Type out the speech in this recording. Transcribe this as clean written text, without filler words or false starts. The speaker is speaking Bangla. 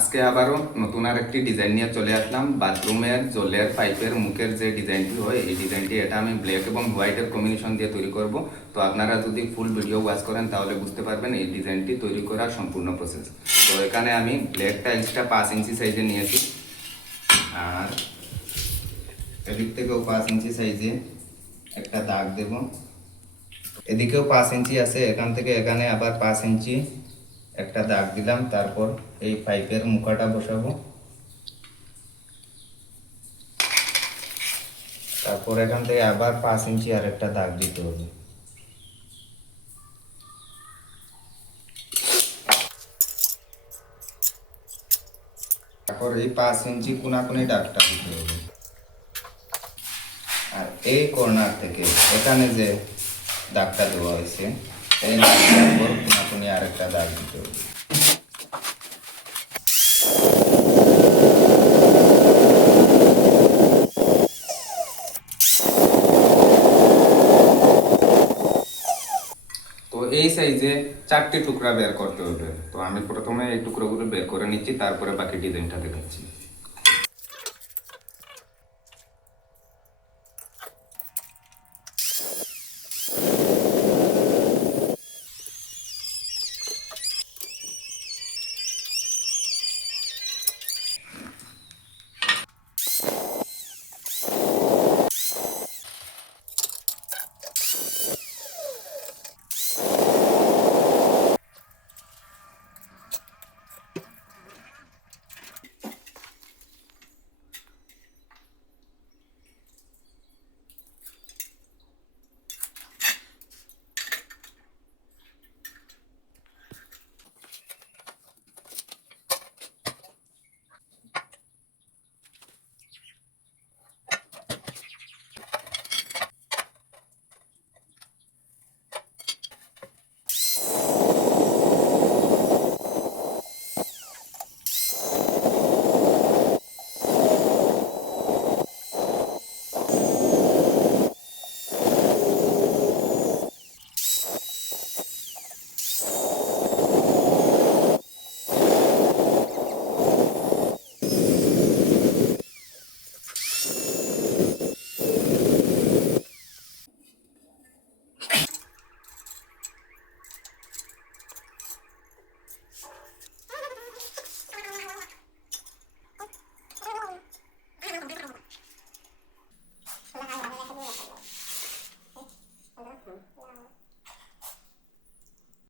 আজকে আবারও নতুন আর একটি ডিজাইন নিয়ে চলে আসলাম। বাথরুমের জলের পাইপের মুখের যে ডিজাইনটি হয় এই ডিজাইনটি এটা আমি ব্ল্যাক এবং হোয়াইটের কম্বিনেশন দিয়ে তৈরি করব। তো আপনারা যদি ফুল ভিডিও ওয়াচ করেন তাহলে বুঝতে পারবেন এই ডিজাইনটি তৈরি করার সম্পূর্ণ প্রসেস। তো এখানে আমি ব্ল্যাক টাইলসটা 5 ইঞ্চি সাইজে নিয়েছি, আর এদিক থেকেও 5 ইঞ্চি সাইজে একটা দাগ দেব। এদিকেও 5 ইঞ্চি আছে, এখান থেকে এখানে আবার 5 ইঞ্চি একটা দাগ দিলাম। তারপর এই পাইপের মুখাটা বসাবো। তারপর এখান থেকে আবার 5 ইঞ্চি আর একটা দাগ দিতে হবে। তারপর এই 5 ইঞ্চি কোনাকুনি দাগটা দিতে হবে। আর এই কর্নার থেকে এখানে যে দাগটা দেওয়া হয়েছে এই দাগটার উপর কোনাকুনি আর একটা দাগ দিতে হবে। তো এই সাইজে 4টি টুকরা বের করতে হবে। তো আমি প্রথমে এই টুকরোগুলো বের করে নিচ্ছি, তারপরে বাকি ডিজাইনটা দেখাচ্ছি।